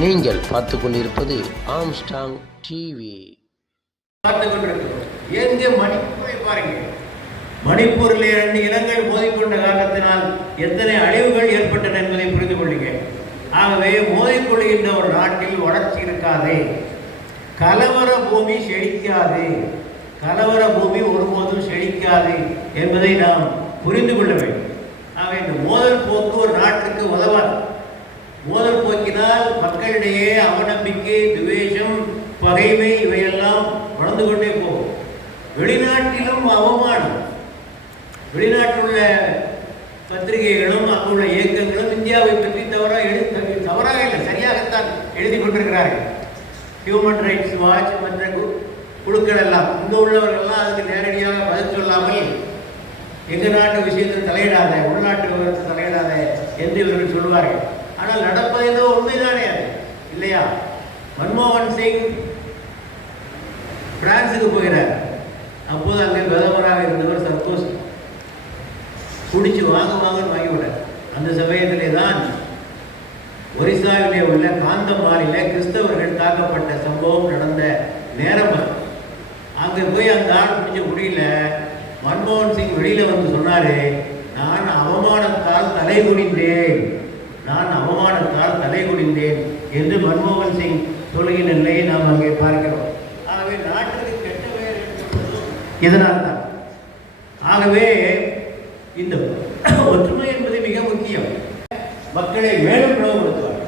நீங்கள் பார்த்து கொண்டிருப்பது ஆம்ஸ்டாங் டிவி மணிப்பூரை பாருங்க மணிப்பூரில் இரண்டு இனங்கள் மோதிக்கொண்ட காரணத்தினால் எத்தனை அழிவுகள் ஏற்பட்டன என்பதை புரிந்து கொள்ளுங்க ஆகவே மோதிக்கொள்கின்ற ஒரு நாட்டில் வளர்ச்சி இருக்காது. கலவர பூமி செழிக்காது. கலவர பூமி ஒருபோதும் செழிக்காது என்பதை நாம் புரிந்து கொள்ள வேண்டும். ஆகவே இந்த மோதல் போக்கு ஒரு நாட்டுக்கு உதவாது. மோதல் போக்கினால் மக்களிடையே அவநம்பிக்கை துவேஷம் பகைமை இவையெல்லாம் வளர்ந்து கொண்டே போகும் காட்டிலும் அவமானம். வெளிநாட்டில் உள்ள பத்திரிகைகளும் அங்குள்ள இயக்கங்களும் இந்தியாவை பற்றி தவறாக எழுதி தவறாக இல்லை சரியாகத்தான் எழுதி கொண்டிருக்கிறார்கள். ஹியூமன் ரைட்ஸ் வாட்ச் மற்ற கு- குழுக்கள் எல்லாம் இங்கே உள்ளவர்கள்லாம் அதுக்கு நேரடியாக பதில் சொல்லாமல் எங்கள் நாட்டு விஷயத்தில் தலையிடாத உள்நாட்டு விவரத்தில் தலையிடாத என்று இவர்கள் சொல்வார்கள் ஆனால் நடப்பது ஏதோ உண்மைதானே அது? இல்லையா? மன்மோகன் சிங் பிரான்ஸுக்கு போகிறார். அப்போது அங்கே பிரதமராக இருந்தவர் சர்கோஸ் குடிச்சு வாங்க வாங்கன்னு வாங்கிவிட்டார். அந்த சமயத்திலே தான் ஒரிசாவிலே உள்ள காந்தமாலிலே கிறிஸ்தவர்கள் தாக்கப்பட்ட சம்பவம் நடந்த நேரம் அங்கே போய் அந்த ஆள் பிடிச்ச முடியல. மன்மோகன் சிங் வெளியில் வந்து சொன்னாரு நான் அவமானத்தால் தலை குனிந்தேன் நான் அவமானத்தால் தலை குனிந்தேன் என்று மன்மோகன் சிங் சொல்லுகின்ற நிலையை நாம் அங்கே பார்க்கிறோம் ஆகவே நாட்டுக்கு கெட்ட பெயர் ஏற்படுவதும் இதனால் தான் ஆகவே இந்த ஒற்றுமை என்பது மிக முக்கியம். மக்களை மேலும் பிளவுபடுத்துவார்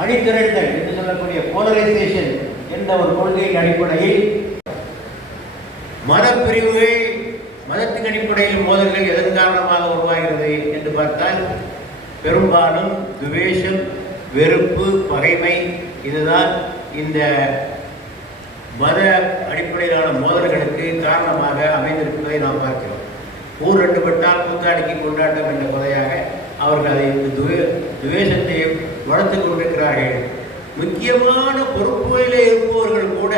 அணிதிரட்டல் என்று சொல்லக்கூடிய போலரைசேஷன் என்ற ஒரு கொள்கையின் அடிப்படையில் மதப்பிரிவுகள் மதத்தின் அடிப்படையில் மோதல்கள் எதன் காரணமாக உருவாகிறது என்று பார்த்தால் பெரும்பாலும் துவேஷம் வெறுப்பு பகைமை இதுதான் இந்த மத அடிப்படையிலான மோதல்களுக்கு காரணமாக அமைந்திருப்பதை நாம் பார்க்கிறோம். ஊர் ரெண்டு பட்டால் கூத்தாடிக்கு கொண்டாட்டம் என்ற கொலையாக அவர்கள் அதை இந்த துவே துவேஷத்தை வளர்த்து கொண்டிருக்கிறார்கள். முக்கியமான பொறுப்புகளிலே இருப்பவர்கள் கூட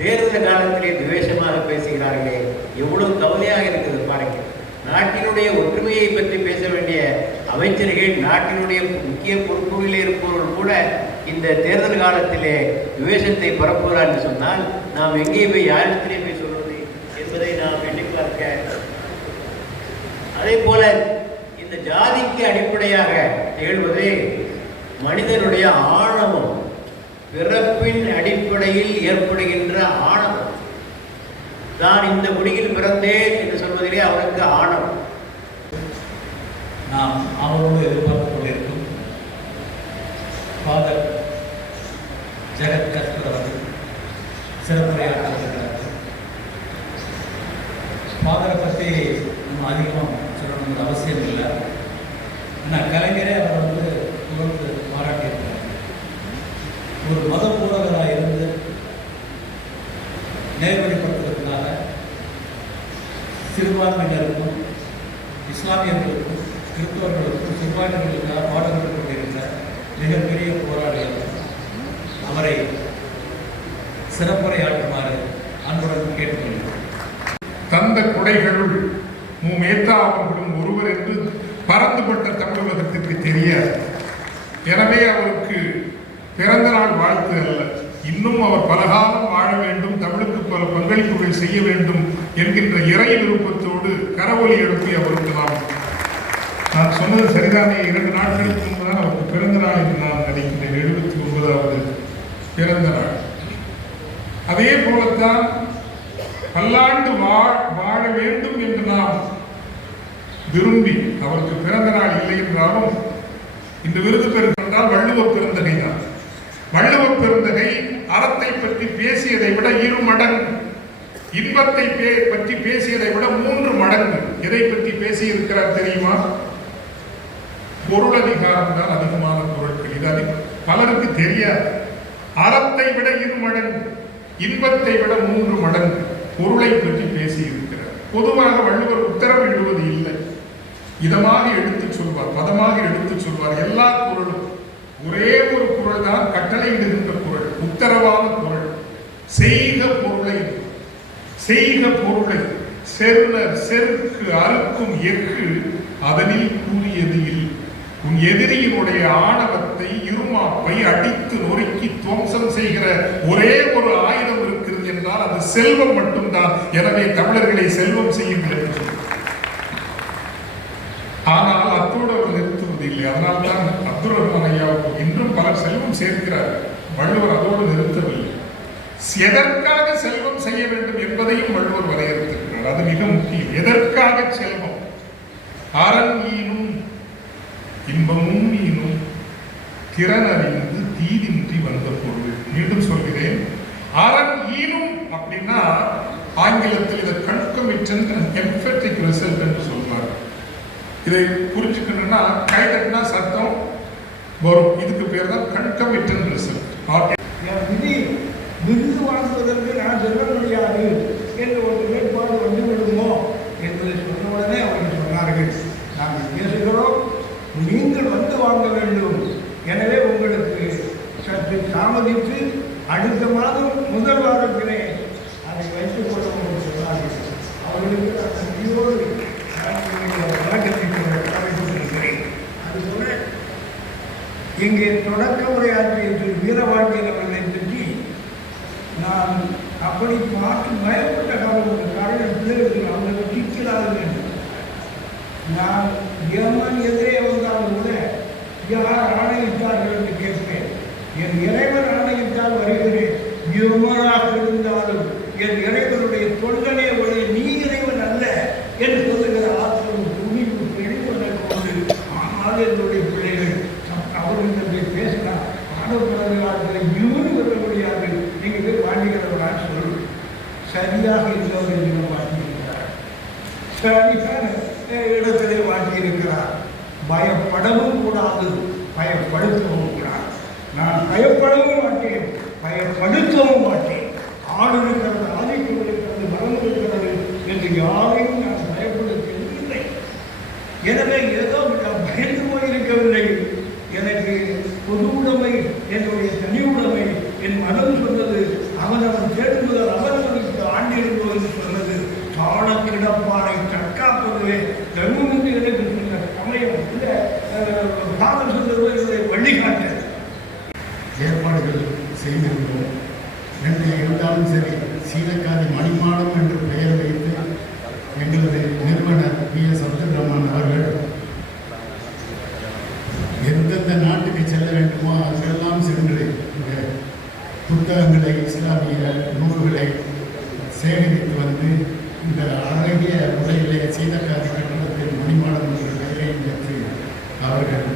தேர்தல் காலத்திலே துவேஷமாக பேசுகிறார்களே. எவ்வளவு கவலையாக இருக்குது பாருங்கள். நாட்டினுடைய ஒற்றுமையை பற்றி பேச வேண்டிய அமைச்சர்கள் நாட்டினுடைய முக்கிய பொறுப்புகளில் இருப்பவர்கள் கூட இந்த தேர்தல் காலத்திலே விவேசத்தை பரப்புகிறார் என்று சொன்னால் நாம் எங்கே போய் யாரிடத்திலே போய் சொல்வது என்பதை நாம் எண்ணி பார்க்க. அதே போல இந்த ஜாதிக்கு அடிப்படையாக திகழ்வது மனிதனுடைய ஆணவம் பிறப்பின் அடிப்படையில் ஏற்படுகின்ற ஆணவம். நான் இந்த முடியில் பிறந்தேன் என்று சொல்வதிலே அவருக்கு ஆணவம். நாம் அவரோடு எதிர்பார்த்து கொண்டிருக்கும். ஃபாதர் ஜெகத் கஸ்கர் அவர்கள் ஃபாதரை பற்றி நம்ம அதிகமாக சொல்லணுங்கிற அவசியம் இல்லை. ஆனால் கலைஞரே அவர் வந்து புகழ்ந்து பாராட்டியிருக்கிறார். ஒரு மத போதகராக இருந்து நேர்வழிப்படுத்துவதற்காக சிறுபான்மையினருக்கும் இஸ்லாமியர்களுக்கும் கிறிஸ்தவர்களுக்கும் சிறுபான்மையினருக்காக பாடுபட்டுக் கொண்டிருந்த மிகப்பெரிய போராளிகள் அவரை சிறப்புரையாற்றுமாறு அன்புடன் கேட்டுக்கொள்கிறேன். தந்த குடைகளுள் மு மேத்தா அவர்களும் ஒருவர் என்று பரந்துபட்ட தமிழகத்திற்கு தெரியாது. எனவே அவருக்கு பிறந்த நாள் வாழ்த்து அல்ல. இன்னும் அவர் பலகாலம் வாழ வேண்டும் தமிழுக்கு பல பங்களிப்புகள் செய்ய வேண்டும் என்கின்ற இறை விருப்பத்தோடு கரவொலி எழுப்பி அவருக்கு நாம் நான் சொன்னது சரிதானே? இரண்டு நாட்களுக்கு முன்புதான் அவருக்கு பிறந்த நாள் என்று நான் நினைக்கிறேன். எழுபத்தி ஒன்பதாவது பிறந்த நாள் அதே போலத்தான் பல்லாண்டு வாழ வாழ வேண்டும் என்று நாம் விரும்பி அவருக்கு பிறந்த நாள் இல்லை என்றாலும் இந்த விருது பெறுகின்றால் வள்ளுவ பெருந்தகை தான். வள்ளுவ பெருந்தகை அறத்தை பற்றி பேசியதை விட இரு மடங்கு இன்பத்தை பே- பற்றி பேசியதை விட மூன்று மடங்கு எதை பற்றி பேசியிருக்கிறார் தெரியுமா? பொருளதிகாரம் தான் அதிகமான பொருட்கள். இது பலருக்கு தெரியாது. அறத்தை விட இரு மடங்கு இன்பத்தை விட மூன்று மடங்கு பொருளை பற்றி பேசியிருக்கிறார். பொதுவாக வள்ளுவர் உத்தரவிடுவது இல்லை. இதமாக எடுத்துச் சொல்வார் பதமாக எடுத்துச் சொல்வார். எல்லா குரலும் ஒரே ஒரு குரல் தான் கட்டளையிடுகின்ற குரல் உத்தரவான குரல். செய்க பொருளை செய்க பொருளை செருணர் செருக்கு அறுக்கும் எஃகு அதனில் கூறியது இல் உன் எதிரியினுடைய ஆணவ ஆணவத்தை இருமாப்பை அடித்து நொறுக்கி துவம்சம் செய்கிற ஒரே ஒரு ஆயுதம் இருக்கிறது என்றால் அது செல்வம் மட்டும்தான். எனவே தமிழர்களை செல்வம் செய்யுங்கள் ஆனால் அத்தோடு அவர் நிறுத்துவது இல்லை. அதனால்தான் அப்துல் ரஹ்மான் ஐயாவுக்கு இன்றும் பலர் செல்வம் சேர்க்கிறார் வள்ளுவர் அதோடு நிறுத்தவில்லை. எதற்காக செல்வம் செய்ய வேண்டும் என்பதையும் வள்ளுவர் வரையறுத்திருக்கிறார். அது மிக முக்கியம். எதற்காக செல்வம்? அரண் ஈனும் இன்பமும் ஈனும் திறனறிந்து தீதின்றி வந்த பொருள் மீண்டும் சொல்கிறேன். அரண் ஈனும் அப்படின்னா ஆங்கிலத்தில் இதை கண்கமிட்டன் எம்பெட்டிக் ரிசல்ட் என்று சொல்வார் இதை புரிஞ்சுக்கணும்னா கை தட்டினா சத்தம் வரும். இதுக்கு பேர் தான் கண்கமிட்டன் ரிசல்ட் விதி விருது வாங்குவதற்கு நான் சொல்ல முடியாது. என்று ஒரு வேட்பாடு வந்து விடுமோ என்பதை சொன்ன உடனே அவர்கள் சொன்னார்கள். நாங்கள் பேசுகிறோம் நீங்கள் வந்து வாங்க வேண்டும். எனவே உங்களுக்கு சற்று தாமதித்து அடுத்த மாதம் முதல் வாரத்திலே அதை வைத்துக் கொள்ளவும் சொன்னார்கள். அவர்களுக்கு அந்த விதியோடு அதுபோல இங்கே தொடக்க உரையாற்றிய திரு வீரபாண்டியன் அவர்களை பற்றி நான் அப்படி பார்த்து பயப்பட்ட காலம் ஒரு காரணம் பிள்ளைகள் அவங்களை டீச்சராக நான் ஏமான் எதிரே வந்தாலும் கூட யார் ஆணையிட்டார்கள் என்று கேட்பேன். என் இறைவன் ஆணையிட்டால் வருகிறேன். எமராக இருந்தாலும் என் இறைவனுடைய தொண்டனே ஒளி நீ இறைவன் அல்ல என்று சொல்லுகிற ஆற்றலும் துணிவு தெளிவு கொண்டு ஆனால் என்னுடைய பிள்ளைகள் அவர்களிடம் பேசினார். ஆடப்படுகிறார்கள் இவரு வரக்கூடியார்கள் நீங்கள் போய் வாண்டிகிறவரான்னு சொல்லு. சரியாக இருந்தவர்கள் பயப்படவும் கூடாது. பயப்படுத்தவும் கூடாது. நான் பயப்படவும் மாட்டேன். பயப்படுத்தவும் மாட்டேன். ஆடு இருக்கிறது ஆதிக்கம் இருக்கிறது மரம் இருக்கிறது என்று யாரையும் நான் பயப்படுத்தவில்லை எனவே ஏதோ நான் பயந்து போயிருக்கவில்லை. எனக்கு பொது உடைமை என்னுடைய தனி உடைமை என் மனம் சொன்னது அவனவன் தேடுவதால் அவனவனுக்கு ஆண்டிருந்தோ என்று சொன்னது தாழ கிடப்பாரை தற்காப்பதுவே தர்மம் என்று எனக்கு சொன்ன சமயம் இந்த பாதம் சொல்வது வழிகாட்ட ஏற்பாடுகள் செய்திருந்தோம் என்று இருந்தாலும் சரி சீனக்காதி மணிமாடம் என்று பெயர் வைத்து எங்களது நிறுவனர் பி. எஸ். அப்துல் ரஹ்மான் அவர்கள் எந்தெந்த நாட்டுக்கு செல்ல வேண்டுமோ அங்கெல்லாம் சென்று இந்த புத்தகங்களை இஸ்லாமிய நூல்களை சேகரித்து வந்து இந்த அழகிய முறையிலே சீதக்காதி கட்டணத்தில் மணிமாடம் என்ற பெயரை பெற்று அவர்கள்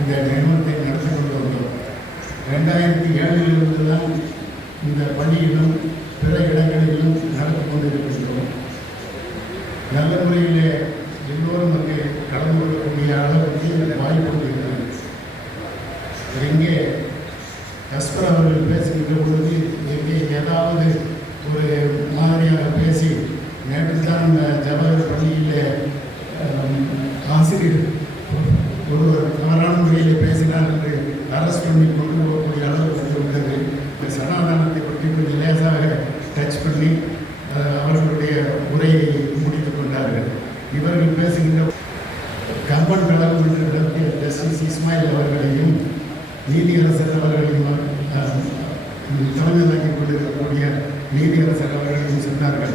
இந்த நிறுவனத்தை நடத்தி கொண்டு வந்தோம். ரெண்டாயிரத்தி ஏழிலிருந்து தான் இந்த பள்ளியிலும் பிற இடங்களிலும் நடந்து கொண்டிருக்கின்றோம் நல்ல முறையிலே எல்லோரும் அங்கே கலந்து கொள்ளக்கூடிய அளவுக்கு வாய்ப்பு இருக்கிறது. இங்கே கஸ்பர் அவர்கள் பேசுகின்ற பொழுது எங்கே ஏதாவது ஒரு மாதிரியாக பேசி நேற்று தான் இந்த ஜவஹர் பள்ளியில் ஆசிரியர் ஒருவர் கொண்டிருக்கக்கூடிய நீதியரசர் அவர்களையும் சொன்னார்கள்.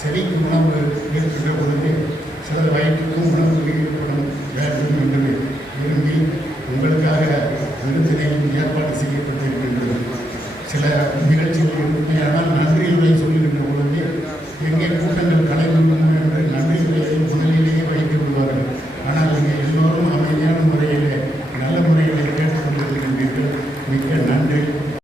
செடிக்கு உணவு இருக்கின்ற பொழுது சிலர்